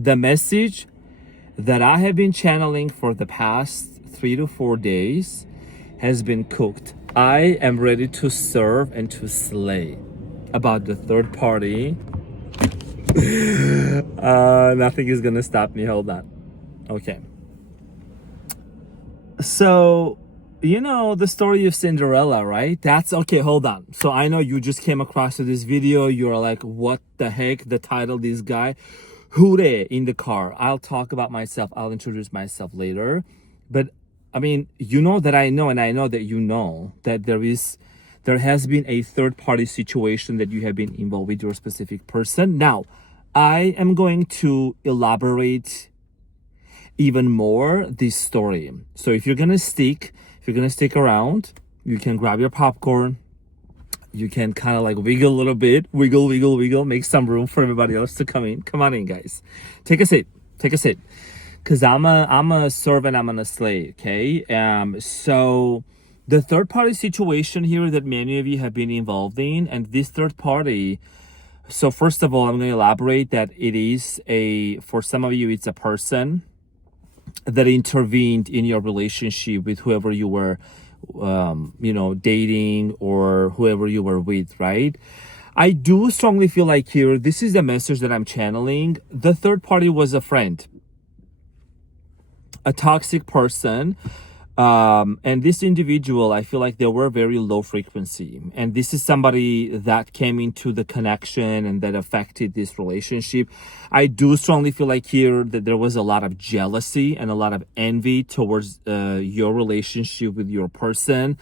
The message that I have been channeling for the past 3 to 4 days has been cooked. I am ready to serve and to slay. About the third party, nothing is gonna stop me. Hold on. Okay. So, you know the story of Cinderella, right? That's okay. Hold on. So I know you just came across to this video. You're like, what the heck? The title, this guy, Hure in the car. I'll talk about myself. I'll introduce myself later. But I mean, you know that I know, and I know that you know that there has been a third party situation that you have been involved with your specific person. Now, I am going to elaborate even more this story. So if you're gonna stick around, you can grab your popcorn. You can kind of like wiggle a little bit, wiggle, make some room for everybody else to come in. Come on in, guys. Take a seat. Cause I'm a servant, I'm gonna slay, okay? So the third party situation here that many of you have been involved in, and this third party, so first of all, I'm gonna elaborate that it is for some of you, it's a person that intervened in your relationship with whoever you were dating or whoever you were with, right? I do strongly feel like here, this is the message that I'm channeling. The third party was a friend, a toxic person. And this individual, I feel like they were very low frequency. And this is somebody that came into the connection and that affected this relationship. I do strongly feel like here that there was a lot of jealousy and a lot of envy towards your relationship with your person.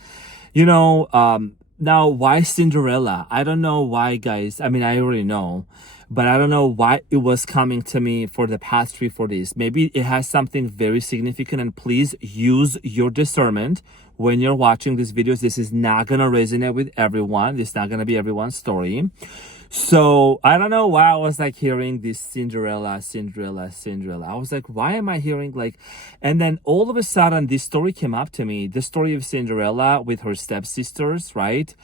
Now, why Cinderella? I don't know why, guys. I mean, I already know, but I don't know why it was coming to me for the past 3-4 days. Maybe it has something very significant, and please use your discernment when you're watching these videos. This is not going to resonate with everyone. This is not going to be everyone's story. So I don't know why I was like hearing this Cinderella. I was like, why am I hearing like, and then all of a sudden this story came up to me, the story of Cinderella with her stepsisters, right?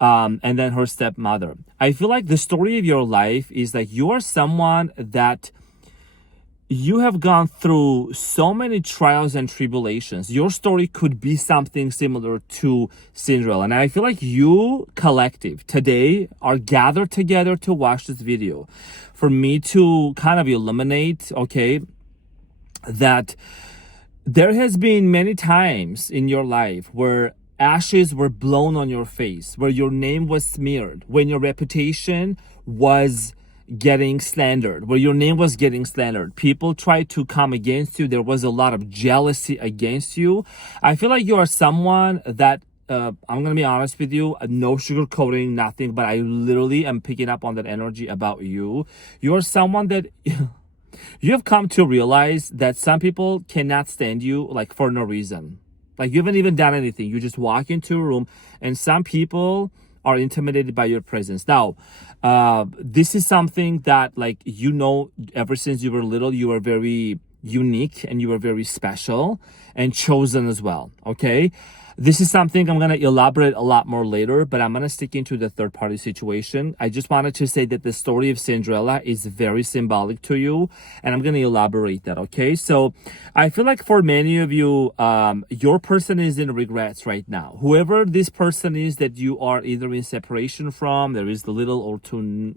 And then her stepmother. I feel like the story of your life is like you are someone that you have gone through so many trials and tribulations. Your story could be something similar to Cinderella. And I feel like you collective today are gathered together to watch this video for me to kind of eliminate, okay, that there has been many times in your life where ashes were blown on your face, where your name was smeared, when your reputation was getting slandered, where your name was getting slandered. People tried to come against you. There was a lot of jealousy against you. I feel like you are someone that, I'm going to be honest with you, no sugarcoating, nothing, but I literally am picking up on that energy about you. You are someone that you have come to realize that some people cannot stand you like for no reason. Like you haven't even done anything. You just walk into a room and some people are intimidated by your presence. Now, this is something that like, ever since you were little, you were very unique and you were very special and chosen as well. Okay. This is something I'm going to elaborate a lot more later, but I'm going to stick into the third party situation. I just wanted to say that the story of Cinderella is very symbolic to you, and I'm going to elaborate that. Okay. So I feel like for many of you, your person is in regrets right now. Whoever this person is that you are either in separation from, there is the little or to,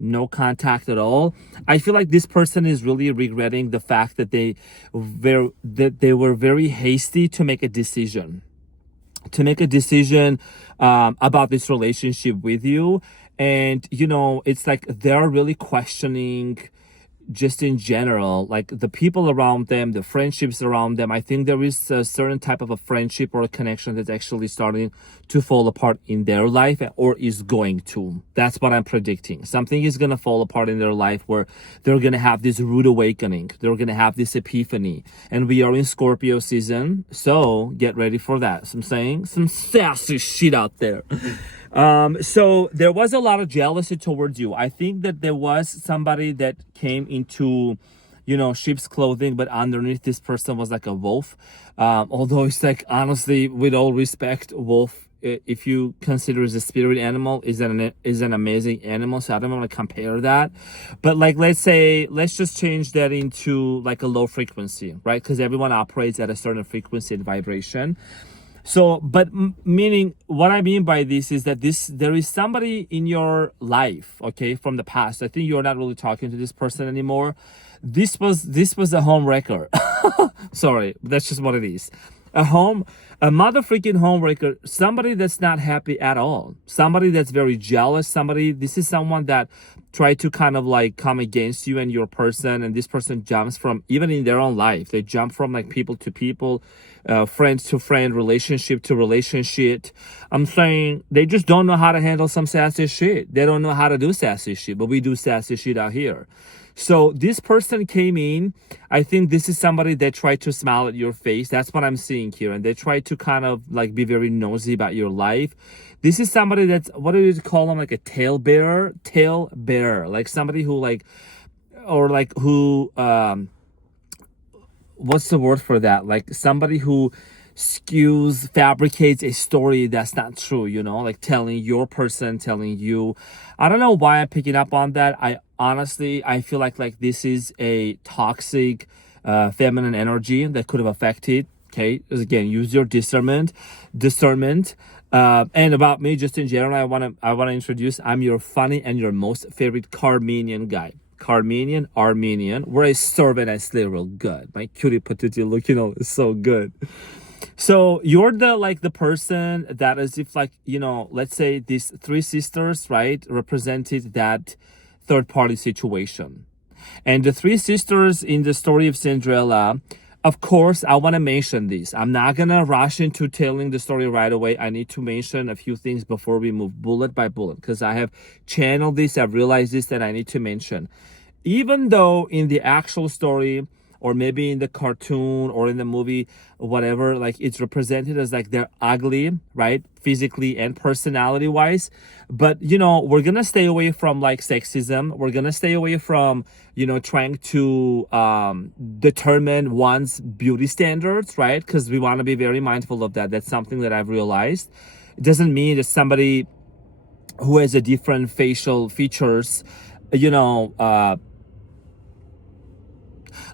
no contact at all. I feel like this person is really regretting the fact that they were very hasty to make a decision about this relationship with you. And, it's like they're really questioning just in general, like the people around them, the friendships around them. I think there is a certain type of a friendship or a connection that's actually starting to fall apart in their life or is going to. That's what I'm predicting. Something is going to fall apart in their life where they're going to have this rude awakening. They're going to have this epiphany. And we are in Scorpio season, so get ready for that. So I'm saying some sassy shit out there. So there was a lot of jealousy towards you. I think that there was somebody that came into, sheep's clothing, but underneath this person was like a wolf. Although it's like, honestly, with all respect, wolf if you consider as a spirit animal, is an amazing animal. So I don't want to compare that, but like let's just change that into like a low frequency, right? Because everyone operates at a certain frequency and vibration. So, but meaning what I mean by this is that there is somebody in your life, okay, from the past. I think you're not really talking to this person anymore. This was a home wrecker. Sorry, that's just what it is. A mother freaking home wrecker. Somebody that's not happy at all. Somebody that's very jealous. This is someone that tried to kind of like come against you and your person, and this person jumps from, even in their own life, they jump from like people to people, friends to friend, relationship to relationship. I'm saying they just don't know how to handle some sassy shit. They don't know how to do sassy shit, but we do sassy shit out here. So this person came in. I think this is somebody that tried to smile at your face. That's what I'm seeing here. And they tried to kind of like be very nosy about your life. This is somebody that's, what do you call them? Like a tail bearer, like somebody who like, or like who, what's the word for that? Like somebody who fabricates a story that's not true, like telling your person, telling you. I don't know why I'm picking up on that. I feel like this is a toxic feminine energy that could have affected. Okay, again, use your discernment. And about me, just in general, I wanna introduce. I'm your funny and your most favorite Carmenian guy. Armenian. Where I serve and I slay real good. My cutie patootie look, is so good. So you're the person that, as if let's say these three sisters, right, represented that third party situation. And the three sisters in the story of Cinderella, of course, I want to mention this. I'm not going to rush into telling the story right away. I need to mention a few things before we move bullet by bullet, because I have channeled this, I've realized this, that I need to mention. Even though in the actual story, or maybe in the cartoon or in the movie, whatever, like it's represented as like they're ugly, right? Physically and personality wise. But, we're going to stay away from like sexism. We're going to stay away from, trying to determine one's beauty standards, right? Because we want to be very mindful of that. That's something that I've realized. It doesn't mean that somebody who has a different facial features,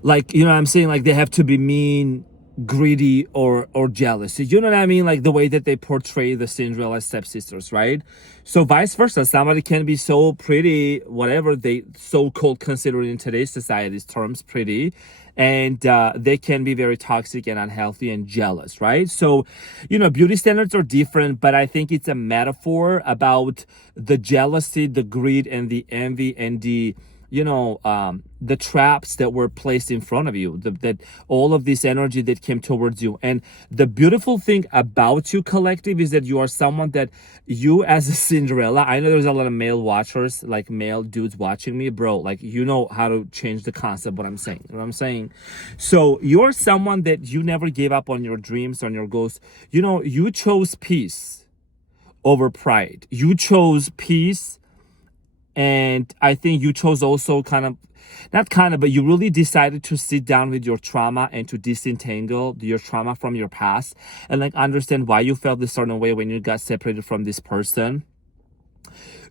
like, I'm saying, like they have to be mean, greedy, or jealous. You know what I mean? Like the way that they portray the Cinderella stepsisters, right? So vice versa, somebody can be so pretty, whatever they so-called consider in today's society's terms pretty, and they can be very toxic and unhealthy and jealous, right? So, beauty standards are different, but I think it's a metaphor about the jealousy, the greed, and the envy, and the traps that were placed in front of you, that all of this energy that came towards you. And the beautiful thing about you, collective, is that you are someone that you, as a Cinderella, I know there's a lot of male watchers, like male dudes watching me, bro, like how to change the concept, what I'm saying. You know what I'm saying? So you're someone that you never gave up on your dreams, on your goals. You chose peace over pride. You chose peace. And I think you chose also but you really decided to sit down with your trauma and to disentangle your trauma from your past and understand why you felt this certain way when you got separated from this person.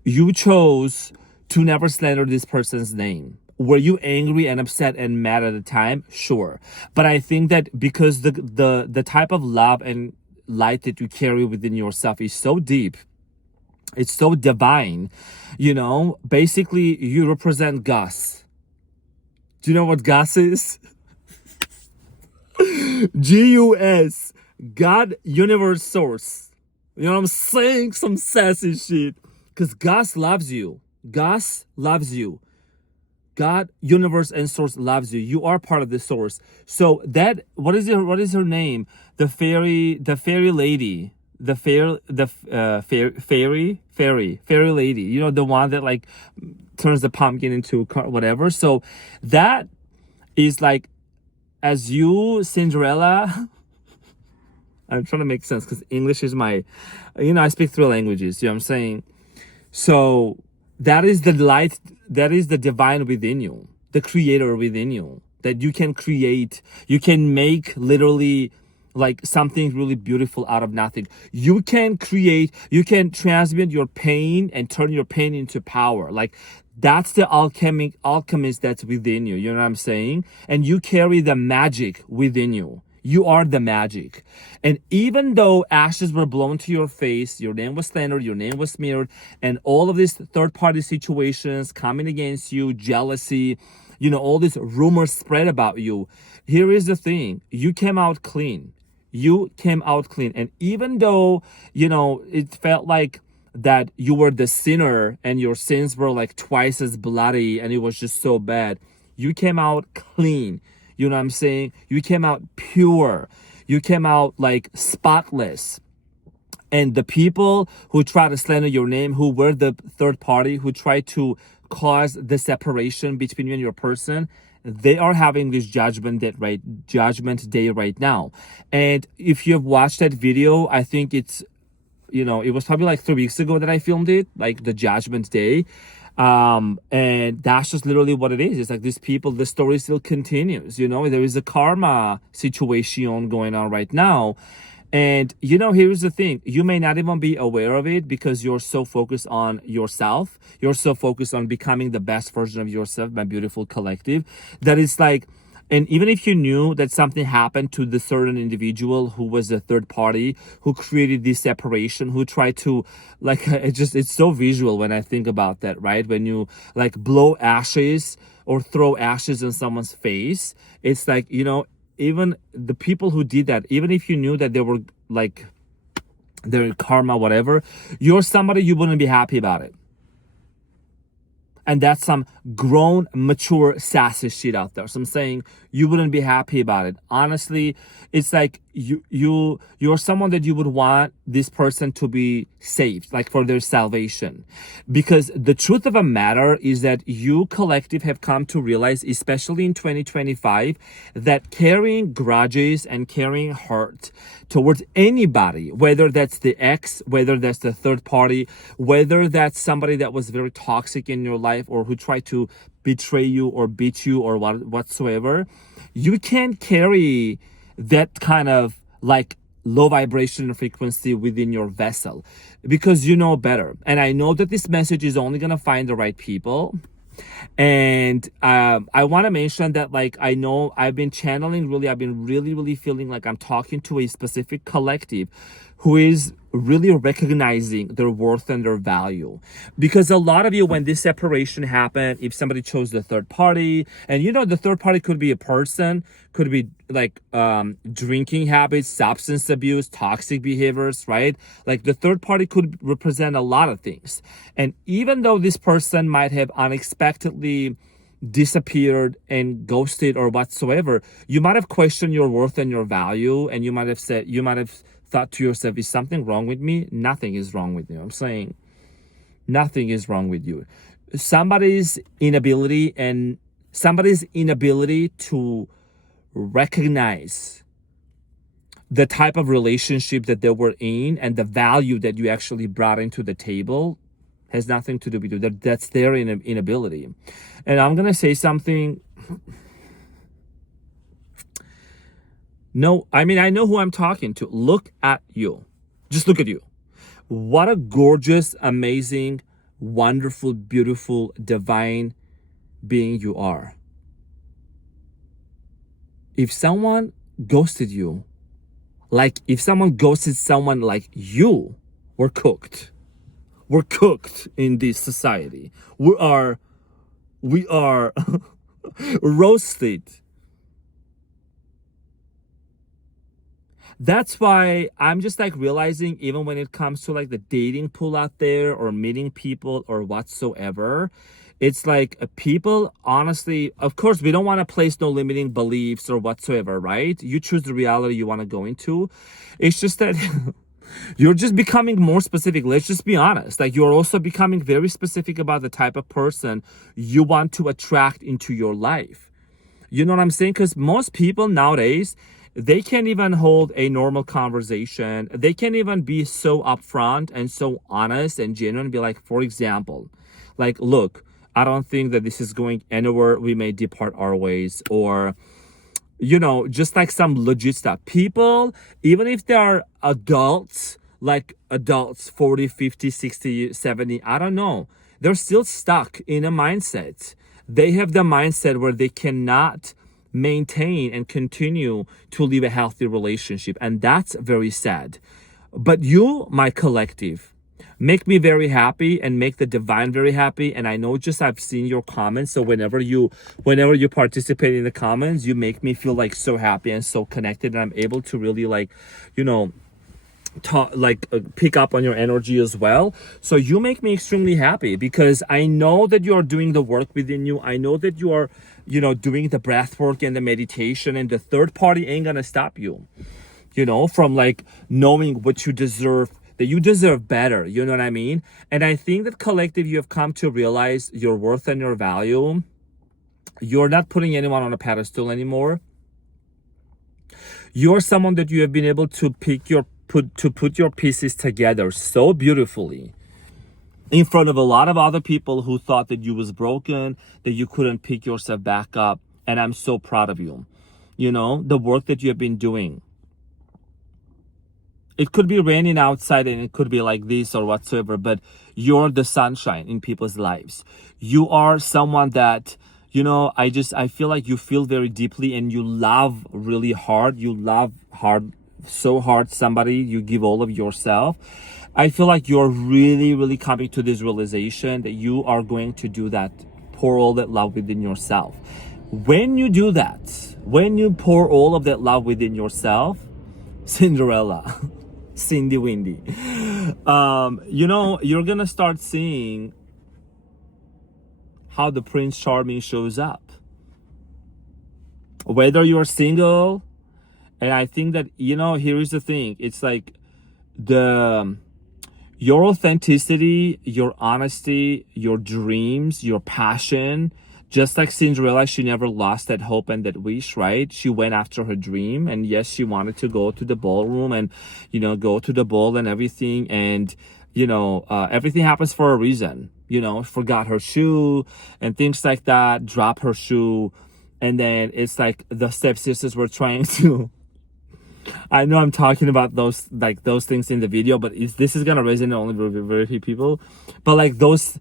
You chose to never slander this person's name. Were you angry and upset and mad at the time? Sure. But I think that because the type of love and light that you carry within yourself is so deep, it's so divine, basically you represent Gus. Do you know what Gus is? Gus, God, universe, source. You know what I'm saying? Some sassy shit. Because Gus loves you. Gus loves you. God, universe, and source loves you. You are part of the source. So that, what is her name? The fairy lady. The fairy lady, the one that turns the pumpkin into a car, whatever. So that is as you, Cinderella, I'm trying to make sense because English is my, I speak 3 languages, you know what I'm saying? So that is the light, that is the divine within you, the creator within you, that you can create, you can make literally like something really beautiful out of nothing. You can transmit your pain and turn your pain into power. Like that's the alchemist that's within you. You know what I'm saying? And you carry the magic within you. You are the magic. And even though ashes were blown to your face, your name was slandered, your name was smeared, and all of these third-party situations coming against you, jealousy, all these rumors spread about you. Here is the thing. You came out clean. You came out clean. And even though, it felt like that you were the sinner and your sins were like twice as bloody and it was just so bad, you came out clean. You know what I'm saying? You came out pure. You came out like spotless. And the people who try to slander your name, who were the third party, who try to cause the separation between you and your person, they are having this judgment day right now. And if you have watched that video, I think it's, it was probably like 3 weeks ago that I filmed it, like the judgment day. And that's just literally what it is. It's like these people, the story still continues, there is a karma situation going on right now. And, here's the thing. You may not even be aware of it because you're so focused on yourself. You're so focused on becoming the best version of yourself, my beautiful collective, that it's like, and even if you knew that something happened to the certain individual who was a third party, who created this separation, who tried to, like, it's so visual when I think about that, right? When you, like, blow ashes or throw ashes in someone's face, it's like, even the people who did that, even if you knew that they were, like, their karma, whatever, you're somebody, you wouldn't be happy about it. And that's some grown, mature, sassy shit out there. So I'm saying you wouldn't be happy about it. Honestly, it's like you're someone that you would want this person to be saved, like for their salvation. Because the truth of a matter is that you collective have come to realize, especially in 2025, that carrying grudges and carrying hurt towards anybody, whether that's the ex, whether that's the third party, whether that's somebody that was very toxic in your life or who tried to betray you or beat you or whatsoever, you can't carry that kind of like low vibration frequency within your vessel because you know better. And I know that this message is only going to find the right people. And I want to mention that, like, I know I've been really feeling like I'm talking to a specific collective who is really recognizing their worth and their value. Because a lot of you, when this separation happened, if somebody chose the third party, and the third party could be a person, could be like drinking habits, substance abuse, toxic behaviors, right? Like the third party could represent a lot of things. And even though this person might have unexpectedly disappeared and ghosted or whatsoever, you might have questioned your worth and your value, and you might have thought to yourself, is something wrong with me? Nothing is wrong with you. I'm saying nothing is wrong with you. Somebody's inability to recognize the type of relationship that they were in and the value that you actually brought into the table has nothing to do with you. That's their inability. And I'm going to say something. No, I mean, I know who I'm talking to. Look at you. Just look at you. What a gorgeous, amazing, wonderful, beautiful, divine being you are. If someone ghosted you, like if someone ghosted someone like you, we're cooked. We're cooked in this society. We are roasted. That's why I'm just like realizing, even when it comes to like the dating pool out there or meeting people or whatsoever, it's like people, honestly, of course, we don't want to place no limiting beliefs or whatsoever, right? You choose the reality you want to go into. It's just that you're just becoming more specific. Let's just be honest. Like you're also becoming very specific about the type of person you want to attract into your life. You know what I'm saying? Because most people nowadays, they can't even hold a normal conversation. They can't even be so upfront and so honest and genuine. Be like, for example, like, look, I don't think that this is going anywhere. We may depart our ways. Or just like some legit stuff. People, even if they are adults, like adults 40, 50, 60, 70, I don't know, they're still stuck in a mindset. They have the mindset where they cannot maintain and continue to live a healthy relationship, and that's very sad. But you, my collective, make me very happy and make the divine very happy. And I know, just I've seen your comments, so whenever you participate in the comments, you make me feel like so happy and so connected, and I'm able to really like, pick up on your energy as well. So you make me extremely happy, because I know that you are doing the work within you. I know that you are doing the breath work and the meditation, and the third party ain't gonna stop you from like knowing what you deserve, that you deserve better. You know what I mean? And I think that collective, you have come to realize your worth and your value. You're not putting anyone on a pedestal anymore. You're someone that you have been able to put your pieces together so beautifully in front of a lot of other people who thought that you was broken, that you couldn't pick yourself back up. And I'm so proud of you. The work that you have been doing. It could be raining outside and it could be like this or whatsoever, but you're the sunshine in people's lives. You are someone that, I feel like you feel very deeply and you love really hard. You love so hard somebody, you give all of yourself. I feel like you're really, really coming to this realization that you are going to do that, pour all that love within yourself. When you do that, when you pour all of that love within yourself, Cinderella, Cindy Windy, you're gonna start seeing how the Prince Charming shows up. Whether you're single, and I think that, here is the thing. It's like your authenticity, your honesty, your dreams, your passion. Just like Cinderella, she never lost that hope and that wish, right? She went after her dream. And yes, she wanted to go to the ballroom and, go to the ball and everything. And, everything happens for a reason. Forgot her shoe and things like that, drop her shoe. And then it's like the stepsisters were trying to, I know I'm talking about those things in the video, but this is going to resonate only with very few people. But like those,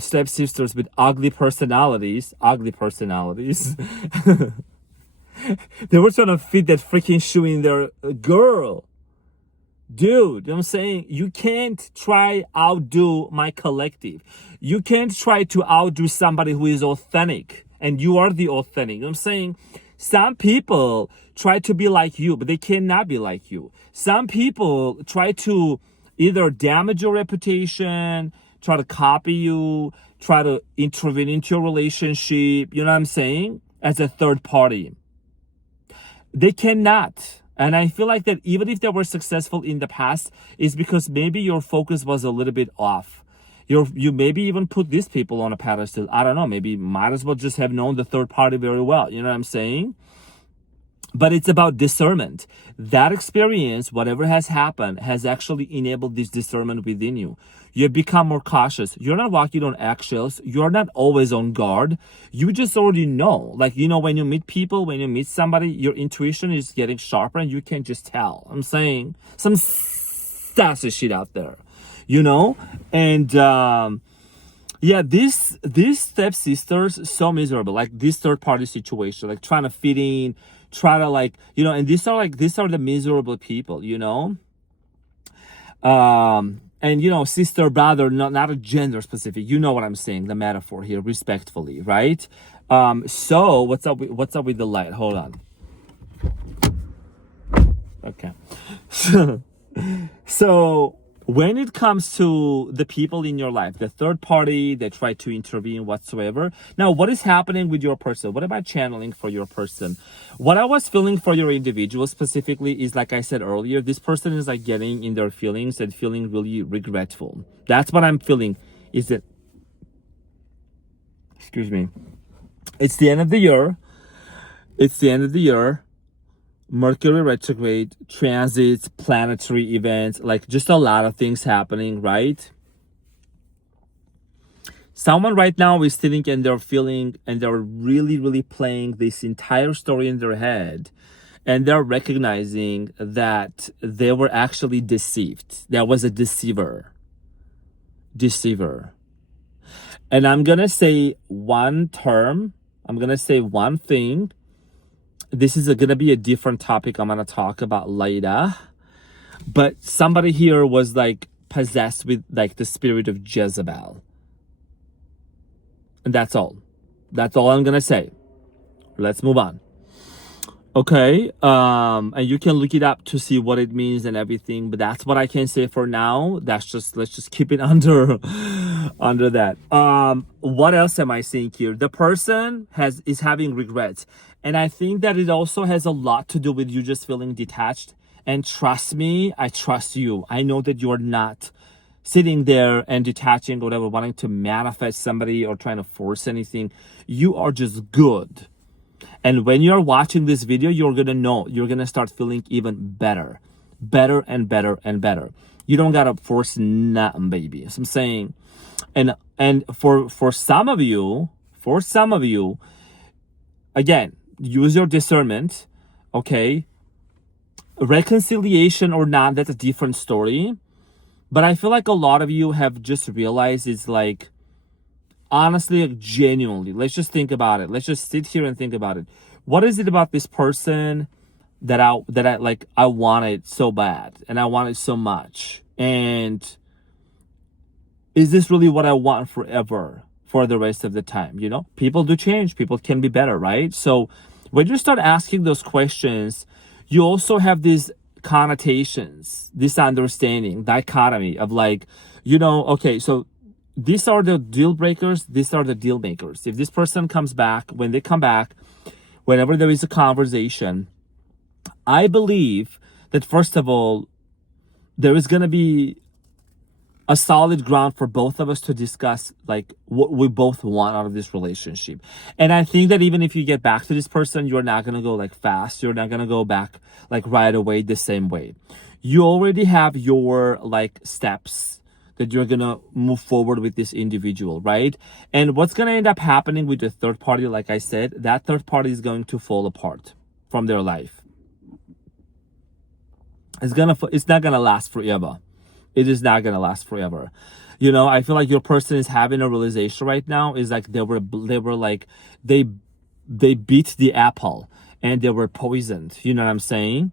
stepsisters with ugly personalities, they were trying to fit that freaking shoe in their girl. Dude, I'm saying, you can't try outdo my collective. You can't try to outdo somebody who is authentic, and you are the authentic. I'm saying, some people try to be like you, but they cannot be like you. Some people try to either damage your reputation, try to copy you, try to intervene into your relationship, you know what I'm saying, as a third party. They cannot. And I feel like that even if they were successful in the past, it's because maybe your focus was a little bit off. You maybe even put these people on a pedestal. I don't know, maybe might as well just have known the third party very well. You know what I'm saying? But it's about discernment. That experience, whatever has happened, has actually enabled this discernment within you. You've become more cautious. You're not walking on eggshells. You're not always on guard. You just already know. Like, when you meet people, when you meet somebody, your intuition is getting sharper and you can just tell. I'm saying some sassy shit out there, And these stepsisters, so miserable. Like this third party situation, like trying to fit in, try to and these are the miserable people, and sister, brother, not a gender specific, what I'm saying, the metaphor here, respectfully, right? So what's up with the light? Hold on. Okay. So when it comes to the people in your life, the third party that try to intervene whatsoever. Now, what is happening with your person? What am I channeling for your person? What I was feeling for your individual specifically is, like I said earlier, this person is like getting in their feelings and feeling really regretful. That's what I'm feeling. Is that, excuse me. It's the end of the year. Mercury retrograde, transits, planetary events, like just a lot of things happening, right? Someone right now is sitting and they're feeling and they're really, really playing this entire story in their head. And they're recognizing that they were actually deceived. There was a deceiver. And I'm going to say one term. I'm going to say one thing. This is going to be a different topic I'm going to talk about later. But somebody here was like possessed with like the spirit of Jezebel. And that's all. That's all I'm going to say. Let's move on. Okay, and you can look it up to see what it means and everything, but that's what I can say for now. Let's just keep it under that. What else am I seeing here? The person is having regrets, and I think that it also has a lot to do with you just feeling detached. And trust me, I trust you. I know that you're not sitting there and detaching or whatever, wanting to manifest somebody or trying to force anything. You are just good. And when you're watching this video, you're going to start feeling even better and better and better. You don't got to force nothing, baby. So I'm saying, and for some of you, again, use your discernment, okay? Reconciliation or not, that's a different story. But I feel like a lot of you have just realized it's like, honestly, like genuinely, let's just think about it. Let's just sit here and think about it. What is it about this person that I wanted so bad and I wanted so much? And is this really what I want forever for the rest of the time? You know, people do change. People can be better, right? So when you start asking those questions, you also have these connotations, this understanding, dichotomy of like, you know, okay, so these are the deal breakers. These are the deal makers. If this person comes back, when they come back, whenever there is a conversation, I believe that first of all, there is going to be a solid ground for both of us to discuss like what we both want out of this relationship. And I think that even if you get back to this person, you're not going to go like fast. You're not going to go back like right away the same way. You already have your like steps that you're going to move forward with this individual, right? And what's going to end up happening with the third party, like I said, that third party is going to fall apart from their life. It's not going to last forever. It is not going to last forever. You know, I feel like your person is having a realization right now is like they beat the apple and they were poisoned. You know what I'm saying?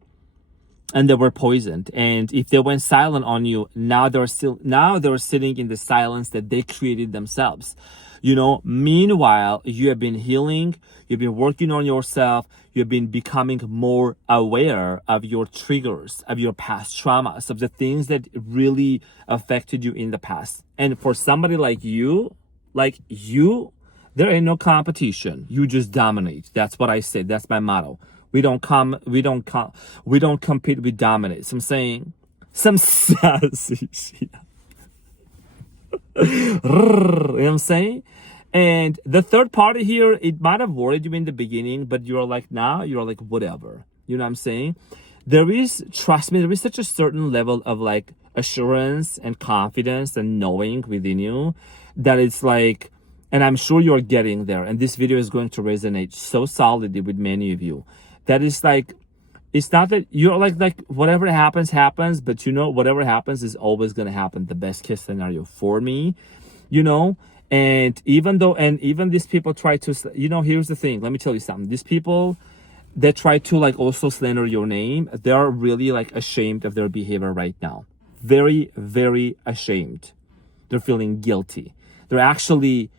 And they were poisoned. And if they went silent on you, now they're sitting in the silence that they created themselves. You know, meanwhile, you have been healing, you've been working on yourself, you've been becoming more aware of your triggers, of your past traumas, of the things that really affected you in the past. And for somebody like you, there ain't no competition. You just dominate. That's what I said. That's my motto. We don't compete, we dominate. So I'm saying some sassy shit. You know what I'm saying? And the third party here, it might have worried you in the beginning, but you're like, now you're like, whatever. You know what I'm saying? Trust me, there is such a certain level of like assurance and confidence and knowing within you that it's like, and I'm sure you're getting there. And this video is going to resonate so solidly with many of you. That is like, it's not that you're like whatever happens, but you know, whatever happens is always going to happen. The best case scenario for me, you know, and even these people try to, you know, here's the thing. Let me tell you something. These people that try to like also slander your name, they are really like ashamed of their behavior right now. Very, very ashamed. They're feeling guilty. They're actually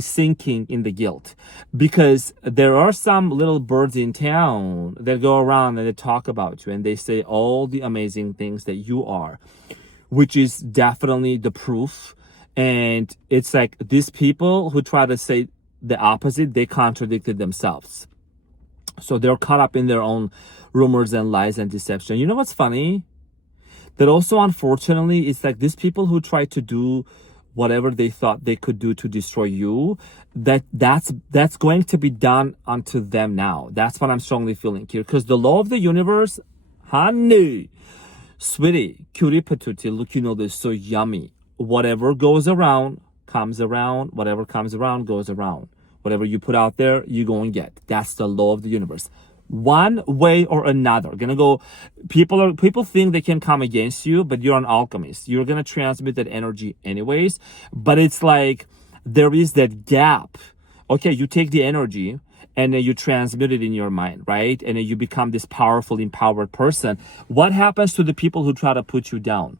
sinking in the guilt because there are some little birds in town that go around and they talk about you and they say all the amazing things that you are, which is definitely the proof. And it's like these people who try to say the opposite, they contradicted themselves. So they're caught up in their own rumors and lies and deception. You know what's funny? That also, unfortunately, it's like these people who try to do whatever they thought they could do to destroy you, that's going to be done unto them now. That's what I'm strongly feeling here. Because the law of the universe, honey, sweetie, cutie patootie, look, you know this, so yummy. Whatever goes around comes around, whatever comes around goes around. Whatever you put out there, you're going to get. That's the law of the universe. One way or another. Gonna go. People think they can come against you, but you're an alchemist. You're gonna transmit that energy anyways. But it's like there is that gap. Okay, you take the energy and then you transmit it in your mind, right? And then you become this powerful, empowered person. What happens to the people who try to put you down?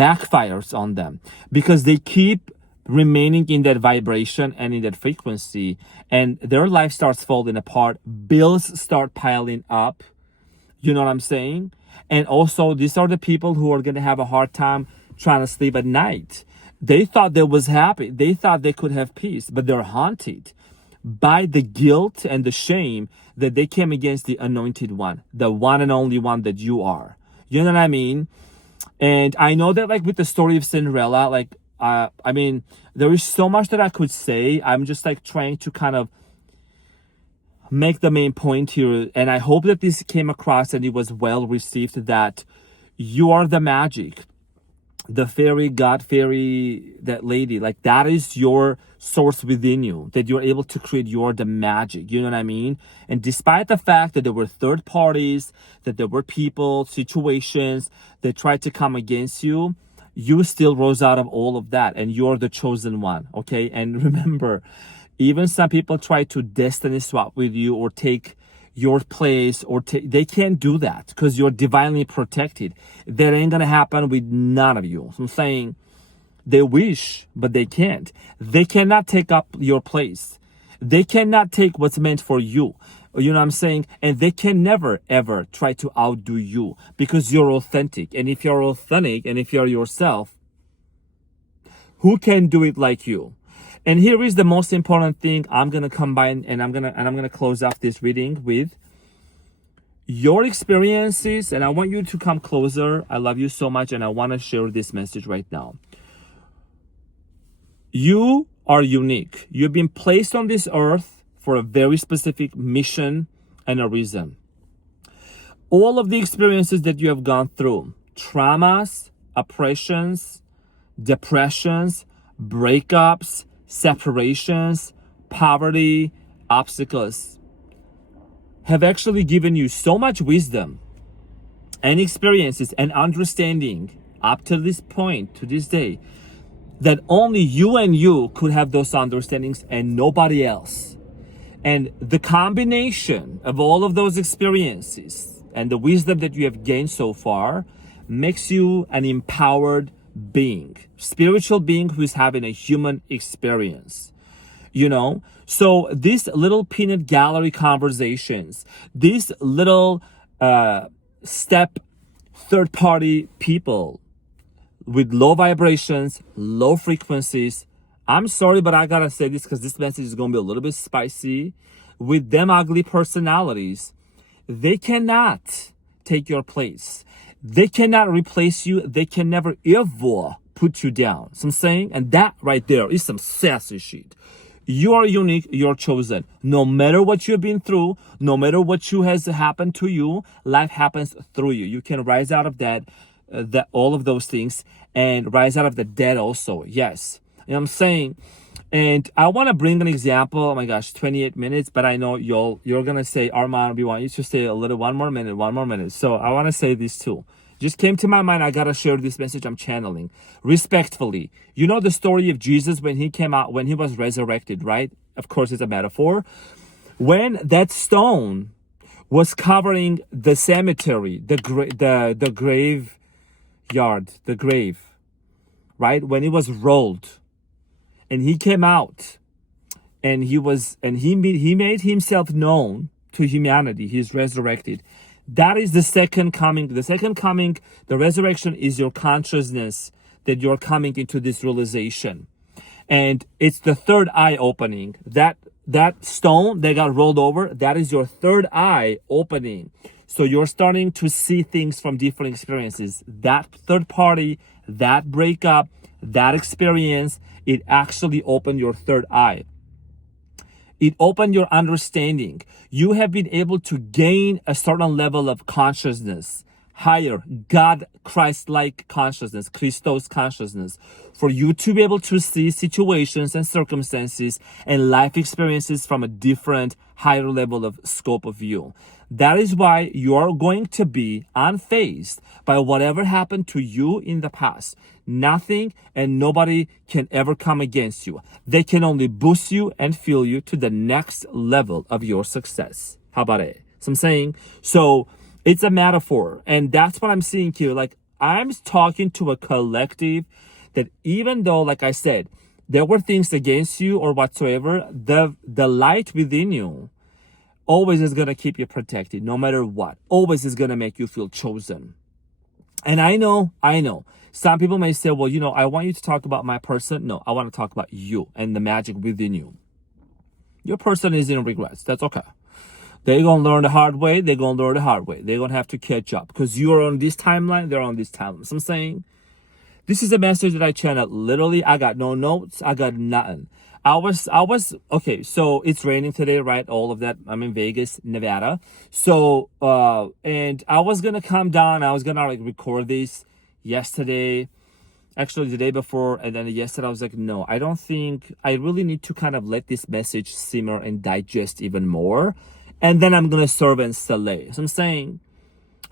Backfires on them because they keep remaining in that vibration and in that frequency, and their life starts falling apart. Bills start piling up. You know what I'm saying? And also, these are the people who are going to have a hard time trying to sleep at night. They thought they was happy. They thought they could have peace, but they're haunted by the guilt and the shame that they came against the anointed one, the one and only one that you are. You know what I mean? And I know that, like, with the story of Cinderella, like, I mean, there is so much that I could say. I'm just like trying to kind of make the main point here. And I hope that this came across and it was well received, that you are the magic, the fairy, god fairy, that lady, like that is your source within you, that you're able to create the magic. You know what I mean? And despite the fact that there were third parties, that there were people, situations that tried to come against you, you still rose out of all of that, and you're the chosen one. Okay, and remember, even some people try to destiny swap with you or take your place, or they can't do that because you're divinely protected. That ain't gonna happen with none of you. So I'm saying they wish, but they can't. They cannot take up your place. They cannot take what's meant for you. You know what I'm saying? And they can never, ever try to outdo you because you're authentic. And if you're authentic and if you're yourself, who can do it like you? And here is the most important thing I'm going to combine, and I'm going to close off this reading with your experiences. And I want you to come closer. I love you so much, and I want to share this message right now. You are unique. You've been placed on this earth for a very specific mission and a reason. All of the experiences that you have gone through, traumas, oppressions, depressions, breakups, separations, poverty, obstacles, have actually given you so much wisdom and experiences and understanding up to this point, to this day, that only you and you could have those understandings and nobody else. And the combination of all of those experiences and the wisdom that you have gained so far makes you an empowered being, spiritual being who is having a human experience. You know, so these little peanut gallery conversations, these little step third party people with low vibrations, low frequencies, I'm sorry, but I gotta say this because this message is gonna be a little bit spicy. With them ugly personalities, they cannot take your place. They cannot replace you. They can never ever put you down. So I'm saying, and that right there is some sassy shit. You are unique. You're chosen. No matter what you've been through, no matter what has happened to you, life happens through you. You can rise out of that all of those things, and rise out of the dead also. Yes. You know what I'm saying? And I want to bring an example. Oh my gosh, 28 minutes, but I know you're going to say, Arman, we want you to stay one more minute. So I want to say this too. Just came to my mind. I got to share this message I'm channeling respectfully. You know the story of Jesus when he came out, when he was resurrected, right? Of course, it's a metaphor. When that stone was covering the cemetery, the graveyard, the grave, right? When it was rolled, and he came out, and he made himself known to humanity. He's resurrected. That is the second coming. The second coming, the resurrection, is your consciousness that you're coming into this realization. And it's the third eye opening. That stone that got rolled over, that is your third eye opening. So you're starting to see things from different experiences. That third party, that breakup, that experience, it actually opened your third eye. It opened your understanding. You have been able to gain a certain level of consciousness, higher God Christ-like consciousness, Christos consciousness, for you to be able to see situations and circumstances and life experiences from a different, higher level of scope of view. That is why you are going to be unfazed by whatever happened to you in the past. Nothing and nobody can ever come against you. They can only boost you and fuel you to the next level of your success. How about it? So I'm saying, so it's a metaphor. And that's what I'm seeing here. Like, I'm talking to a collective that even though, like I said, there were things against you or whatsoever, the light within you always is going to keep you protected no matter what. Always is going to make you feel chosen. And I know, some people may say, well, I want you to talk about my person. No, I want to talk about you and the magic within you. Your person is in regrets. That's okay. They're going to learn the hard way. They're going to learn the hard way. They're going to have to catch up because you are on this timeline. They're on this timeline. So I'm saying, this is a message that I channeled. Literally, I got no notes. I got nothing. I was, okay, so it's raining today, right? All of that. I'm in Vegas, Nevada. So, and I was going to come down. I was going to record this yesterday, actually the day before. And then yesterday I was like, no, I don't think I really need to kind of let this message simmer and digest even more. And then I'm going to serve and slay. So I'm saying,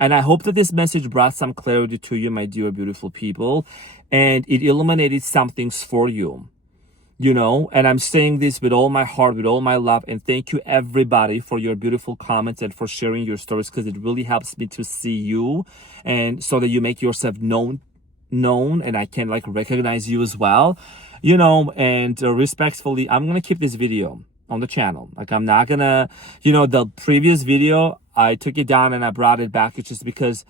and I hope that this message brought some clarity to you, my dear, beautiful people. And it illuminated some things for you, and I'm saying this with all my heart, with all my love. And thank you everybody for your beautiful comments and for sharing your stories, because it really helps me to see you and so that you make yourself known and I can recognize you as well, and respectfully, I'm going to keep this video on the channel. I'm not going to, the previous video, I took it down and I brought it back. It's just because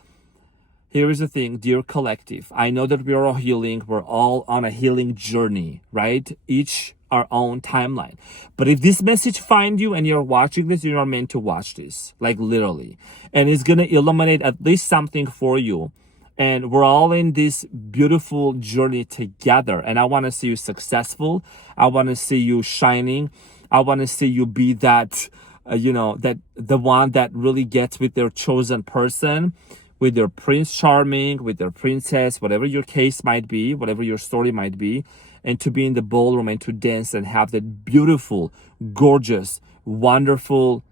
here is the thing, dear collective. I know that we're all healing. We're all on a healing journey, right? Each our own timeline. But if this message finds you and you're watching this, you are meant to watch this, literally. And it's going to illuminate at least something for you. And we're all in this beautiful journey together. And I want to see you successful. I want to see you shining. I want to see you be that, that the one that really gets with their chosen person, with their Prince Charming, with their princess, whatever your case might be, whatever your story might be, and to be in the ballroom and to dance and have that beautiful, gorgeous, wonderful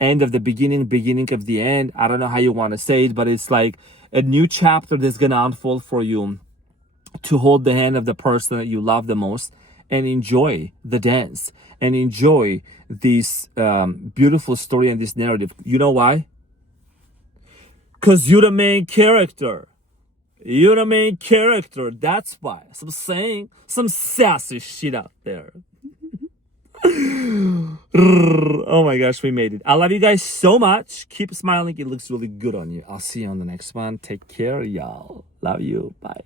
end of the beginning of the end. I don't know how you want to say it, but it's like a new chapter that's going to unfold for you, to hold the hand of the person that you love the most and enjoy the dance and enjoy this beautiful story and this narrative. You know why? Because you're the main character. You're the main character. That's why. So I'm saying some sassy shit out there. Oh my gosh, we made it. I love you guys so much. Keep smiling. It looks really good on you. I'll see you on the next one. Take care, y'all. Love you. Bye.